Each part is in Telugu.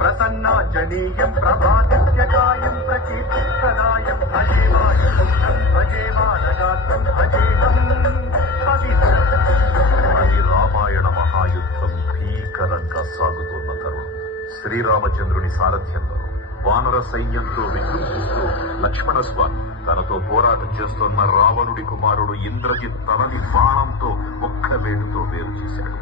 ప్రసన్నాజనీయం ప్రభాదిత్యకాయం ప్రకీర్తిప్రదాయం భజేవానగాత్రం భజేహం పవిత్రం. అది రామాయణ మహాయుద్ధం భీకరంగా సాగుతున్న తరుణం. శ్రీరామచంద్రుని సారథ్యంలో వానర సైన్యంతో విజృంభిస్తూ లక్ష్మణస్వామి తనతో పోరాటం చేస్తున్న రావణుడి కుమారుడు ఇంద్రజిత్ తలని బాణంతో ఒక్క వేటుతో వేరు చేశాడు.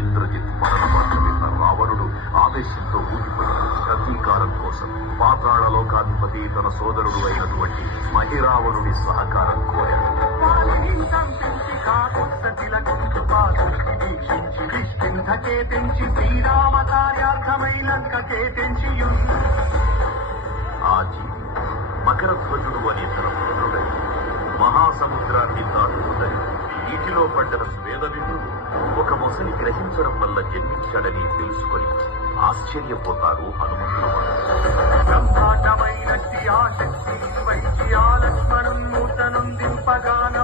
ఇంద్రజిత్ మరణమాట విన్న రావణుడు ఆవేశంతో ఊగిపోయాడు. ప్రతీకారం కోసం పాతాళ లోకాధిపతి తన సోదరుడు అయినటువంటి మహిరావణుడి సహకారం కోరాడు. శ్రీరామ కార్యార్థమై లంక చేతించి ఆ జీవి మకరధ్వజుడు అనే తన పుత్రుడై మహాసముద్రాన్ని దాటుకుందని నీటిలో పడ్డన స్వేదవిందుడు ఒక మొసలి గ్రహించడం వల్ల జన్మించాడని తెలుసుకొని ఆశ్చర్యపోతారు హనుమంతుడు. బ్రహ్మాండమైనట్టి ఆశక్తి వైద్య లక్ష్మణున్మూర్తనుందింపగాన